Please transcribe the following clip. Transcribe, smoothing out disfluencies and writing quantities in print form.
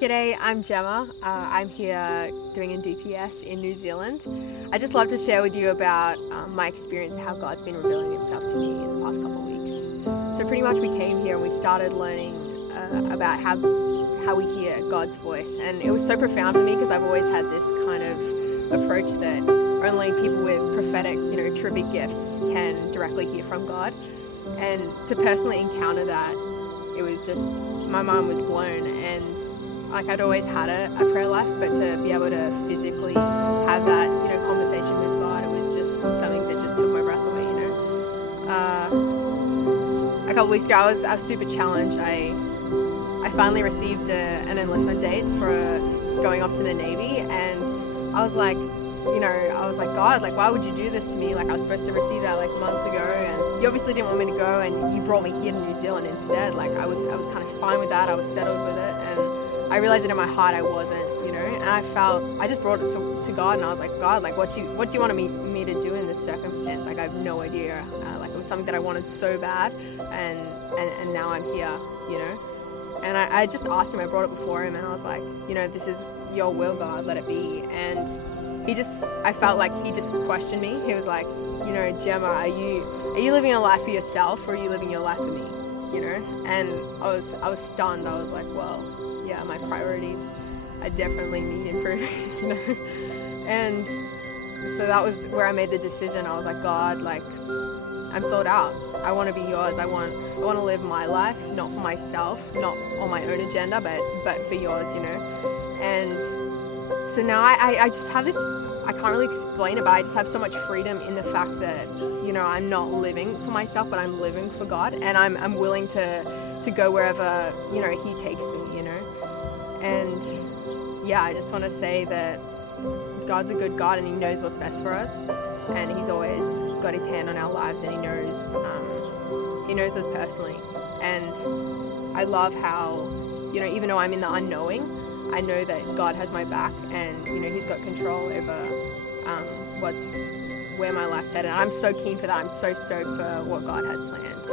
G'day, I'm Jemma. I'm here doing a DTS in New Zealand. I just love to share with you about my experience and how God's been revealing himself to me in the past couple of weeks. So pretty much we came here and we started learning about how we hear God's voice. And it was so profound for me because I've always had this kind of approach that only people with prophetic, terrific gifts can directly hear from God. And to personally encounter that, it was just, my mind was blown. And I'd always had a prayer life, but to be able to physically have that, conversation with God, it was just something that just took my breath away, A couple of weeks ago, I was super challenged. I finally received an enlistment date for going off to the Navy, and I was like, God, why would you do this to me? I was supposed to receive that months ago, and you obviously didn't want me to go, and you brought me here to New Zealand instead. I was kind of fine with that. I was settled with it, and I realized that in my heart I wasn't, and I just brought it to God, and I was like, God, what do you want me to do in this circumstance? I have no idea. It was something that I wanted so bad, and now I'm here, And I just asked him, I brought it before him, and I was like, this is your will, God, let it be. And I felt like he just questioned me. He was like, Jemma, are you living a life for yourself, or are you living your life for me? And I was stunned. I was like, well, yeah, my priorities, I definitely need improving, And so that was where I made the decision. I was like, God, I'm sold out. I want to be yours. I want to live my life, not for myself, not on my own agenda, but for yours, And so now I just have this, I can't really explain it, but I just have so much freedom in the fact that, I'm not living for myself, but I'm living for God, and I'm willing to go wherever, he takes me, And yeah, I just want to say that God's a good God, and he knows what's best for us, and he's always got his hand on our lives, and he knows us personally. And I love how, even though I'm in the unknowing, I know that God has my back, and he's got control over where my life's headed. And I'm so keen for that. I'm so stoked for what God has planned.